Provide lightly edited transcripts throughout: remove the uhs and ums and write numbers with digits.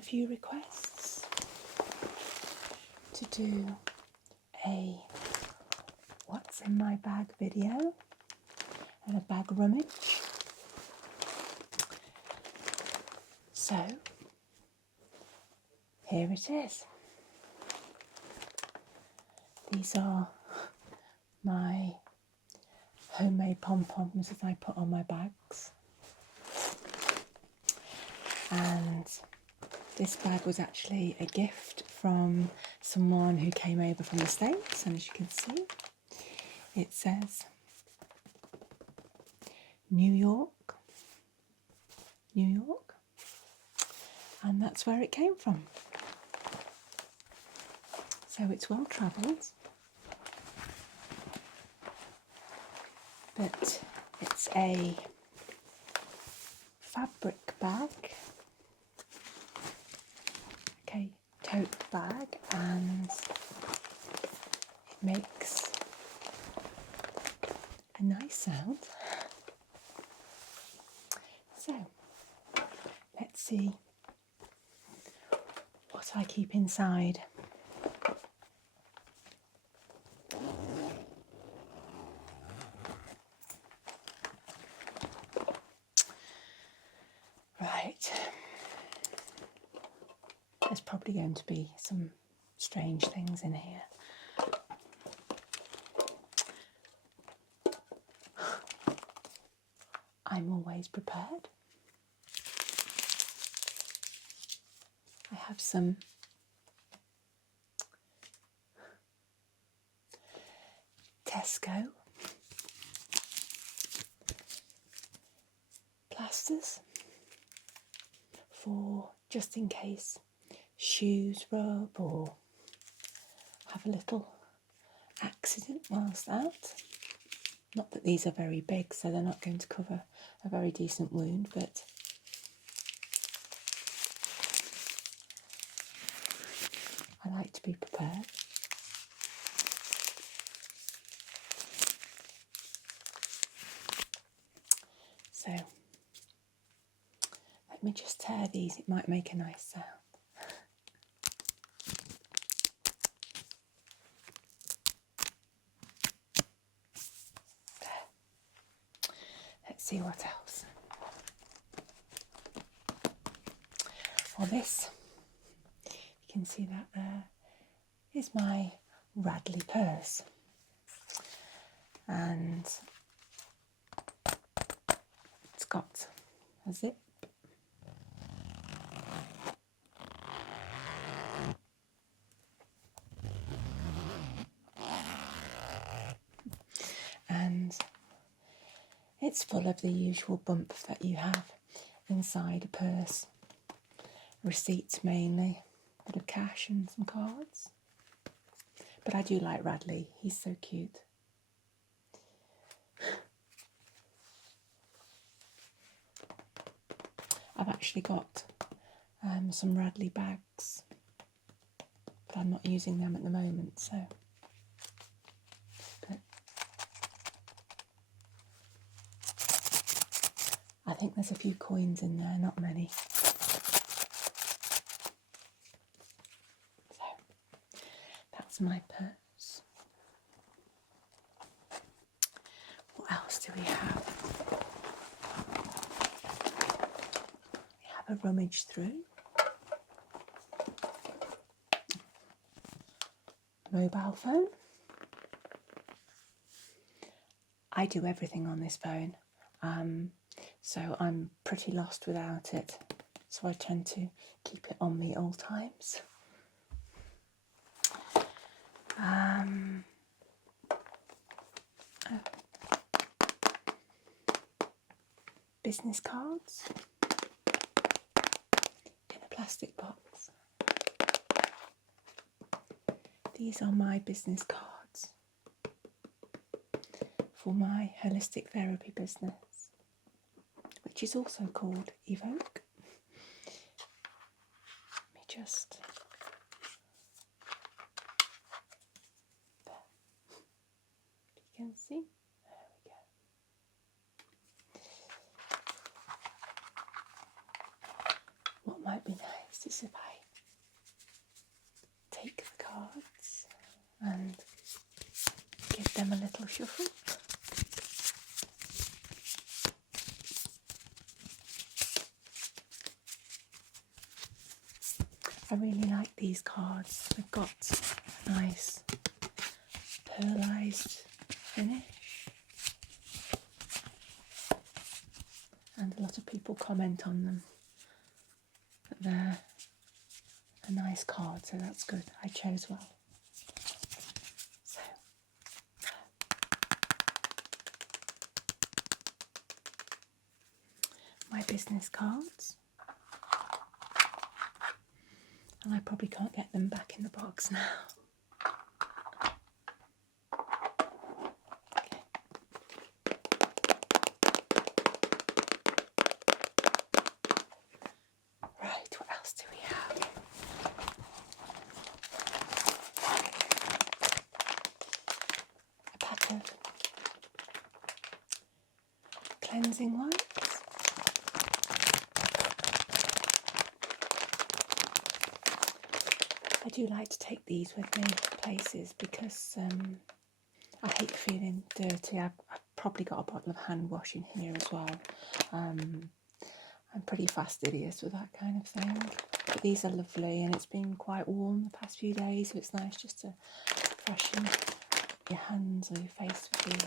a few requests to do a what's in my bag video and a bag rummage. So here it is. These are my homemade pom-poms that I put on my bags. And this bag was actually a gift from someone who came over from the States, and as you can see, it says New York, and that's where it came from. So it's well travelled, but it's a fabric bag, okay, tote bag, and it makes a nice sound. So let's see what I keep inside. Right, there's probably going to be some strange things in here. I'm always prepared. I have some Tesco plasters for just in case shoes rub or have a little accident whilst out. Not that these are very big, so they're not going to cover a very decent wound, but I like to be prepared. So let me just tear these, it might make a nice sound. Let's see what else. Well, this, you can see that there, is my Radley purse. And it's got a zip. And it's full of the usual bump that you have inside a purse. Receipts mainly, a bit of cash and some cards. But I do like Radley, he's so cute. I've actually got some Radley bags, but I'm not using them at the moment, so. But I think there's a few coins in there, not many. So that's my purse. What else do we have? A rummage through. Mobile phone. I do everything on this phone, so I'm pretty lost without it, so I tend to keep it on me at all times. Business cards. Plastic box. These are my business cards for my holistic therapy business, which is also called Evoke. Let me just there. You can see. There we go. What might be nice is if shuffle. I really like these cards. They've got a nice pearlised finish. And a lot of people comment on them that they're a nice card, so that's good. I chose well. So, my business cards. And I probably can't get them back in the box now. Right, what else do we have? A pack of cleansing wipes. I do like to take these with me places because I hate feeling dirty. I've probably got a bottle of hand wash in here as well. I'm pretty fastidious with that kind of thing. But these are lovely, and it's been quite warm the past few days, so it's nice just to freshen your hands or your face with these.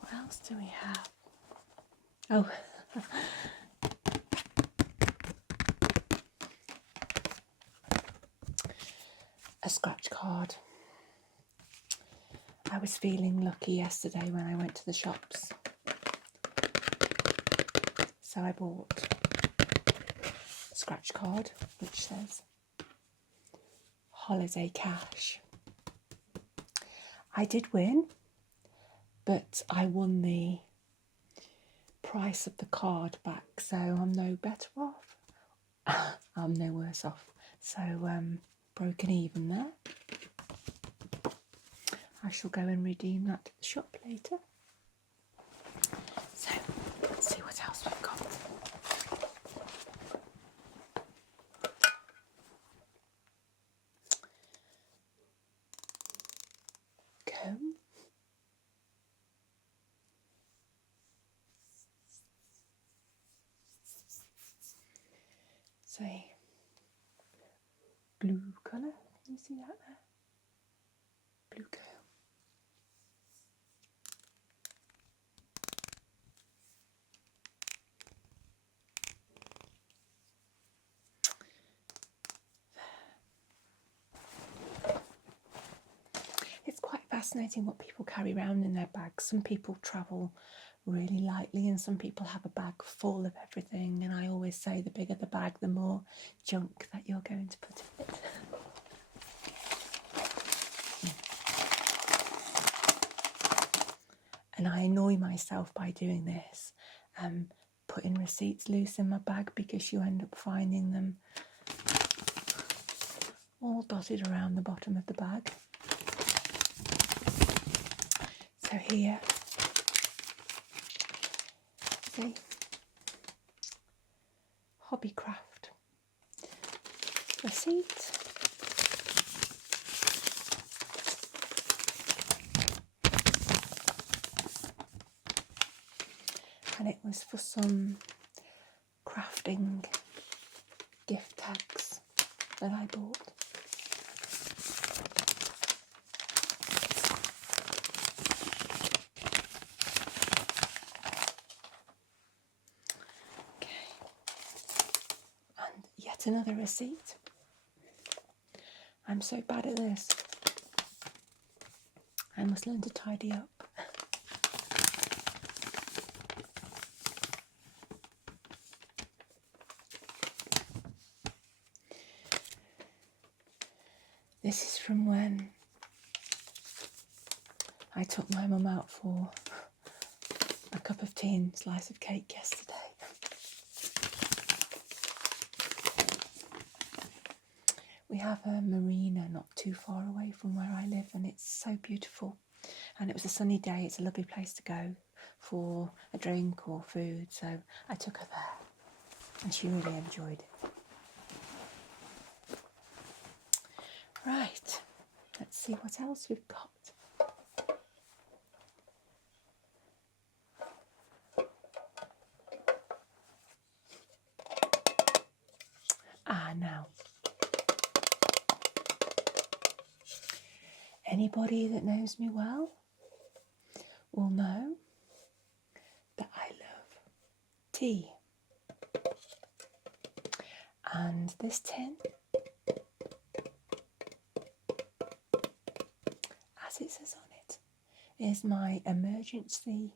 What else do we have? Oh, a scratch card. I was feeling lucky yesterday when I went to the shops, so I bought a scratch card which says holiday cash. I did win, but I won the price of the card back, so I'm no better off. I'm no worse off. So broken even there. I shall go and redeem that at the shop later. So let's see what else we've got. Comb. Say blue colour. Can you see that there? Blue comb. It's quite fascinating what people carry around in their bags. Some people travel really lightly and some people have a bag full of everything, and I always say the bigger the bag, the more junk that you're going to put in it. And I annoy myself by doing this, putting receipts loose in my bag, because you end up finding them all dotted around the bottom of the bag. So here, see, Hobbycraft receipt. And it was for some crafting gift tags that I bought. Yet another receipt. I'm so bad at this. I must learn to tidy up. This is from when I took my mum out for a cup of tea and slice of cake yesterday. We have a marina not too far away from where I live, and it's so beautiful. And it was a sunny day. It's a lovely place to go for a drink or food, so I took her there and she really enjoyed it. Right, let's see what else we've got. Now, anybody that knows me well will know that I love tea. And this tin, as it says on it, is my emergency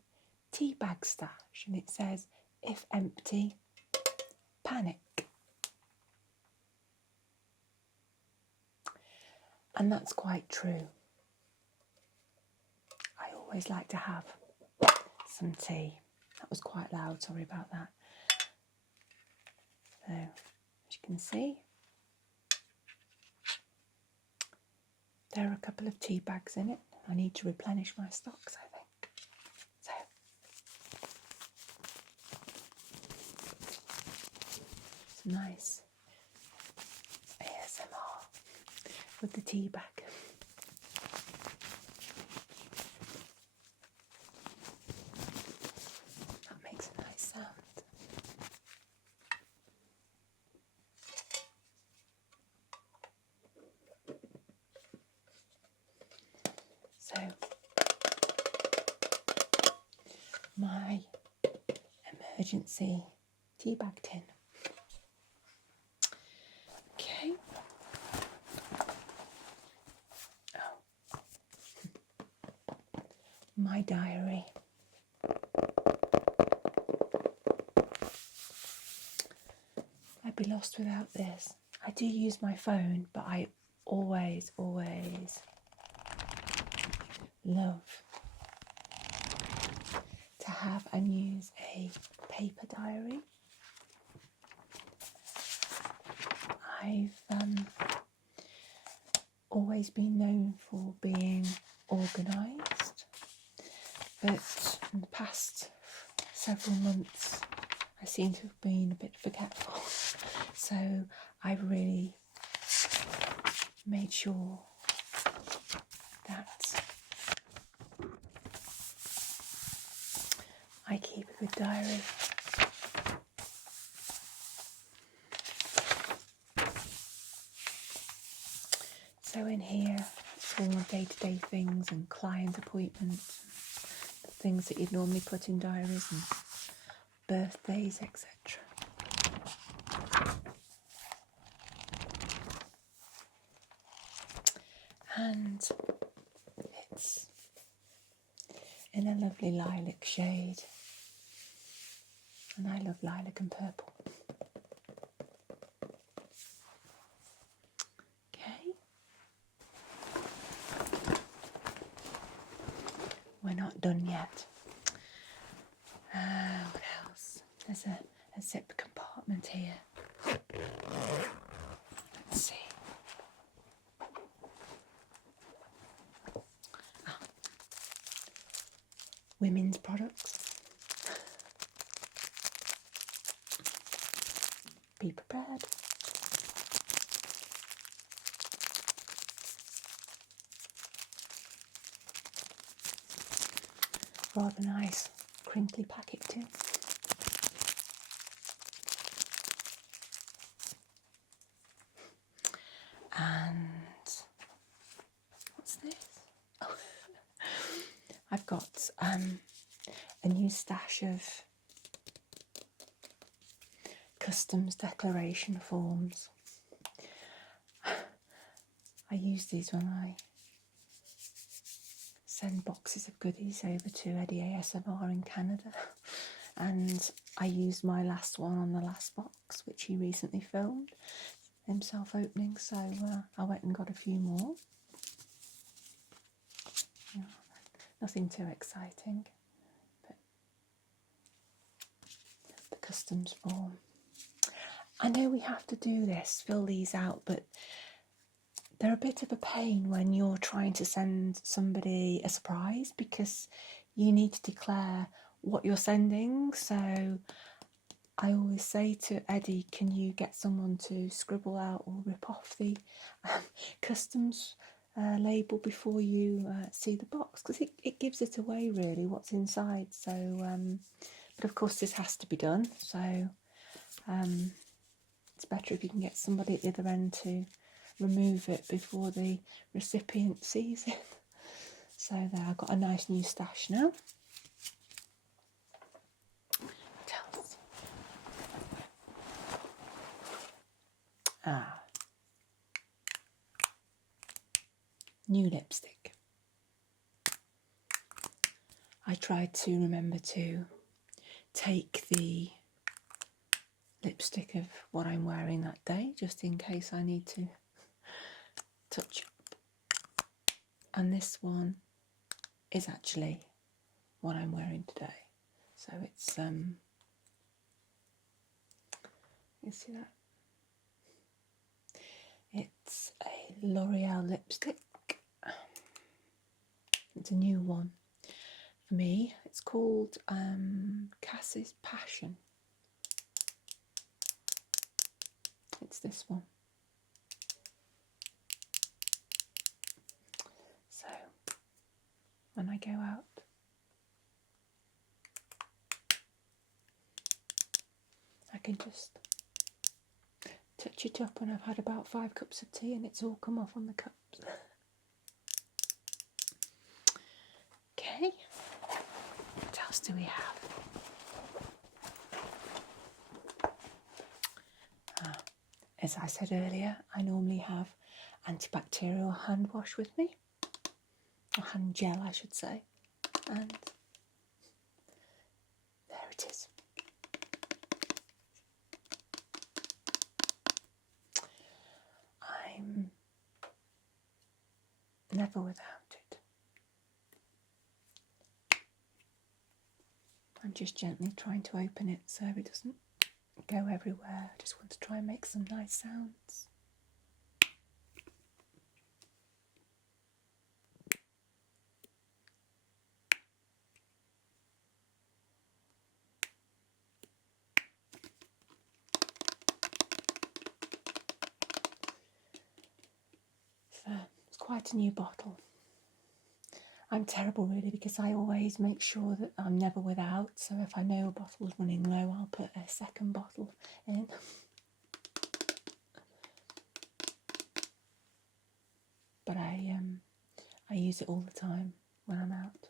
tea bag stash, and it says, if empty, panic. And that's quite true. I always like to have some tea. That was quite loud, sorry about that. So, as you can see, there are a couple of tea bags in it. I need to replenish my stocks, I think. So, some nice ASMR with the tea bag. That makes a nice sound. So, my emergency tea bag tin. Okay. Oh. My diary. I'd be lost without this. I do use my phone, but I always love to have and use a paper diary. I've always been known for being organised, but in the past several months I seem to have been a bit forgetful, so I've really made sure that I keep a good diary. So in here, it's all day-to-day things and client appointments, the things that you'd normally put in diaries, and birthdays, etc. And it's in a lovely lilac shade, and I love lilac and purple. Okay, we're not done yet. What else? There's a zip compartment here. Let's see. Women's products. Be prepared. Rather nice crinkly packet too. And what's this? Oh. I've got a new stash of customs declaration forms. I use these when I send boxes of goodies over to Eddie ASMR in Canada, and I used my last one on the last box, which he recently filmed himself opening, so I went and got a few more. Yeah, nothing too exciting, but the customs form. I know we have to do this, fill these out, but they're a bit of a pain when you're trying to send somebody a surprise because you need to declare what you're sending. So I always say to Eddie, can you get someone to scribble out or rip off the customs label before you see the box, because it gives it away really what's inside. So but of course this has to be done, so it's better if you can get somebody at the other end to remove it before the recipient sees it. So there, I've got a nice new stash now. What else? New lipstick. I tried to remember to take the lipstick of what I'm wearing that day, just in case I need to touch up. And this one is actually what I'm wearing today. So it's you see that? It's a L'Oreal lipstick. It's a new one for me. It's called Cass's Passion. It's this one. So when I go out, I can just touch it up, and I've had about 5 cups of tea and it's all come off on the cups. Okay, what else do we have? As I said earlier, I normally have antibacterial hand wash with me, or hand gel I should say, and there it is. I'm never without it. I'm just gently trying to open it so it doesn't go everywhere. I just want to try and make some nice sounds. So it's quite a new bottle. I'm terrible really, because I always make sure that I'm never without, so if I know a bottle's running low, I'll put a second bottle in. But I use it all the time when I'm out.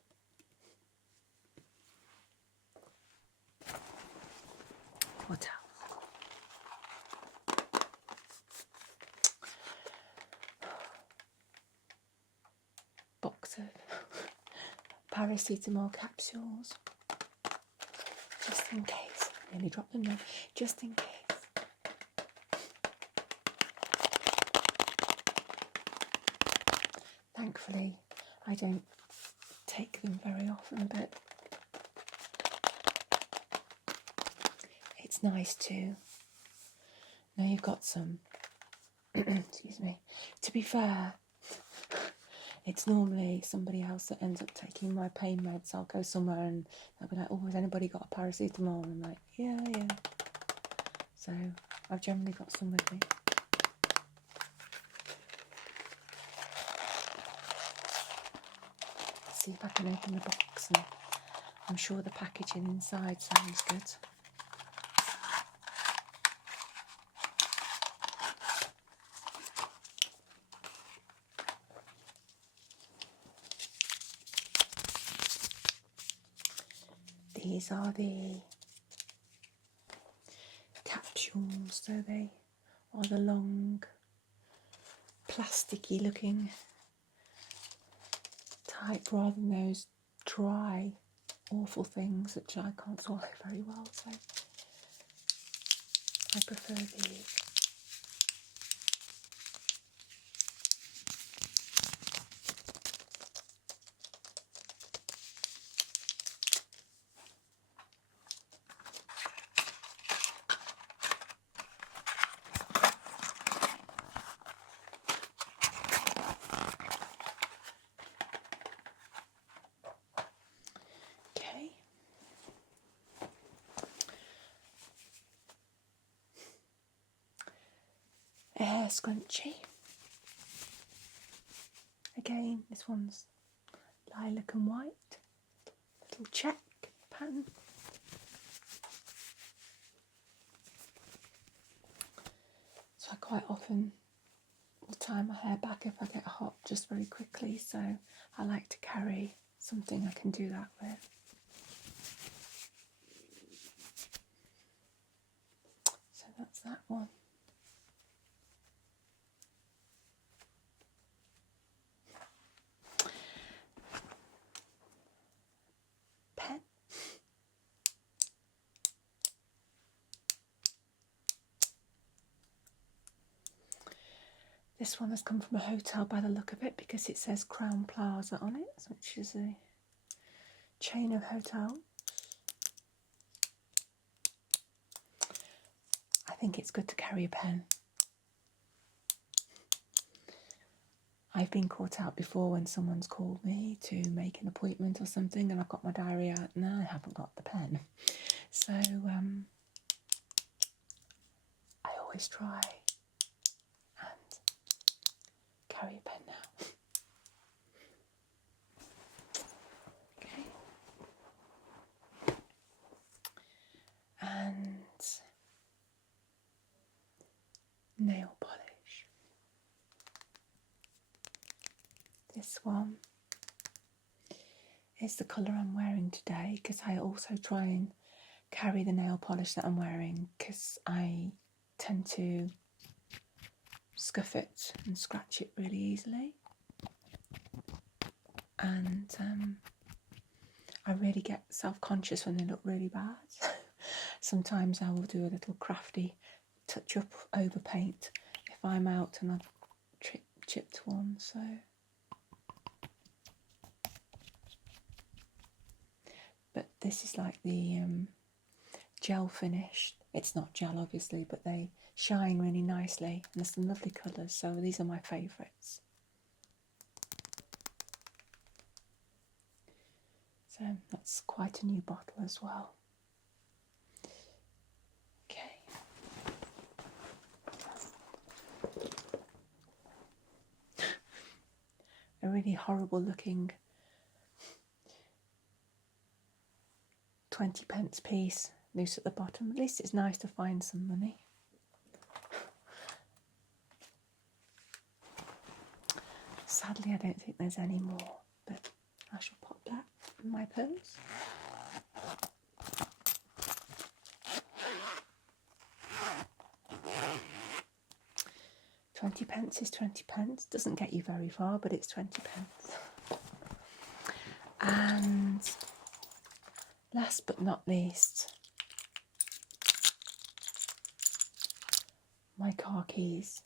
What else? Box of paracetamol capsules, just in case. I nearly dropped them now. Just in case. Thankfully, I don't take them very often, but it's nice to know you've got some. Excuse me. To be fair, it's normally somebody else that ends up taking my pain meds. I'll go somewhere and they'll be like, oh, has anybody got a paracetamol? And I'm like, yeah. So I've generally got some with me. See if I can open the box, and I'm sure the packaging inside sounds good. These are the capsules, so they are the long, plasticky looking type, rather than those dry, awful things which I can't swallow very well, so I prefer these. hair scrunchie. Again, this one's lilac and white, little check pattern. So I quite often will tie my hair back if I get hot just very quickly, so I like to carry something I can do that with. So that's that one. Pen. This one has come from a hotel by the look of it because it says Crown Plaza on it, which is a chain of hotels. I think it's good to carry a pen. I've been caught out before when someone's called me to make an appointment or something and I've got my diary out and I haven't got the pen. So I always try and carry a pen now. Okay. And nail polish. This one is the colour I'm wearing today because I also try and carry the nail polish that I'm wearing because I tend to scuff it and scratch it really easily, and I really get self-conscious when they look really bad. Sometimes I will do a little crafty touch up over paint if I'm out and I've chipped one. So but this is like the gel finish. It's not gel obviously, but they shine really nicely and there's some lovely colours, so these are my favourites. So that's quite a new bottle as well. Okay. A really horrible looking 20p piece, loose at the bottom. At least it's nice to find some money. Sadly, I don't think there's any more, but I shall pop that in my purse. £20 is £20. Doesn't get you very far, but it's £20. And last but not least, my car keys.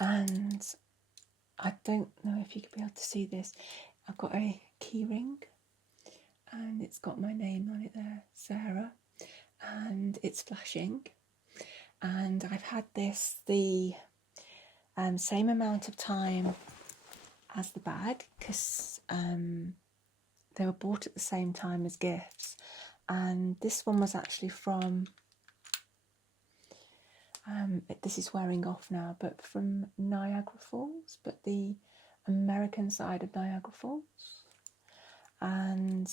And I don't know if you could be able to see this. I've got a key ring and it's got my name on it there, Sarah, and it's flashing. And I've had this the same amount of time as the bag because they were bought at the same time as gifts. And this one was actually from this is wearing off now, but from Niagara Falls, but the American side of Niagara Falls. And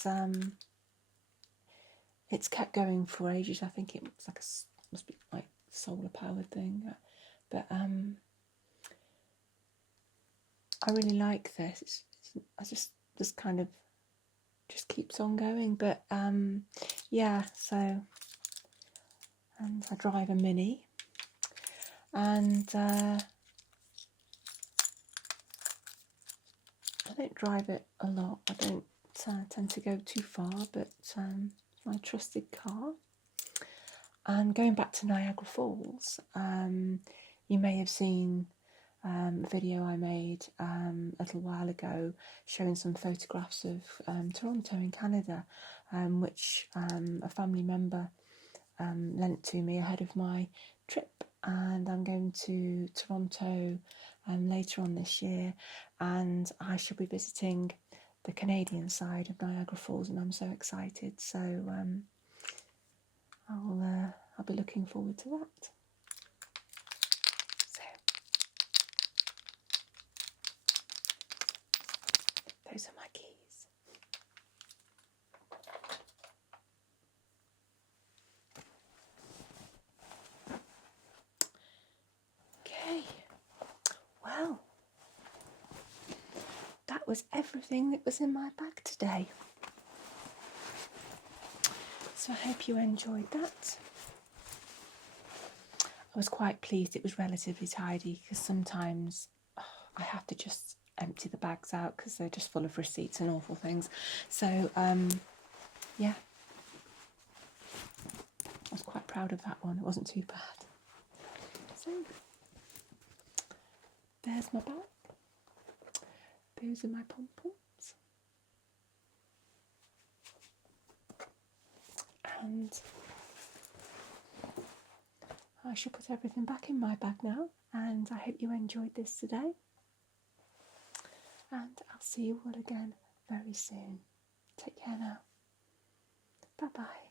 it's kept going for ages. I think it was like must be like solar powered thing, but I really like this. I just kind of just keeps on going. But yeah, so, and I drive a Mini. And I don't drive it a lot. I don't tend to go too far, but it's my trusted car. And going back to Niagara Falls, you may have seen a video I made a little while ago showing some photographs of Toronto in Canada, which a family member lent to me ahead of my trip. And I'm going to Toronto later on this year, and I shall be visiting the Canadian side of Niagara Falls, and I'm so excited. So I'll be looking forward to that. So those are my keys. Okay, well, that was everything that was in my bag today. So I hope you enjoyed that. I was quite pleased it was relatively tidy, because sometimes I have to just empty the bags out because they're just full of receipts and awful things. So yeah, I was quite proud of that one. It wasn't too bad. So there's my bag. Those are my pom-poms. And I shall put everything back in my bag now, and I hope you enjoyed this today. And I'll see you all again very soon. Take care now. Bye-bye.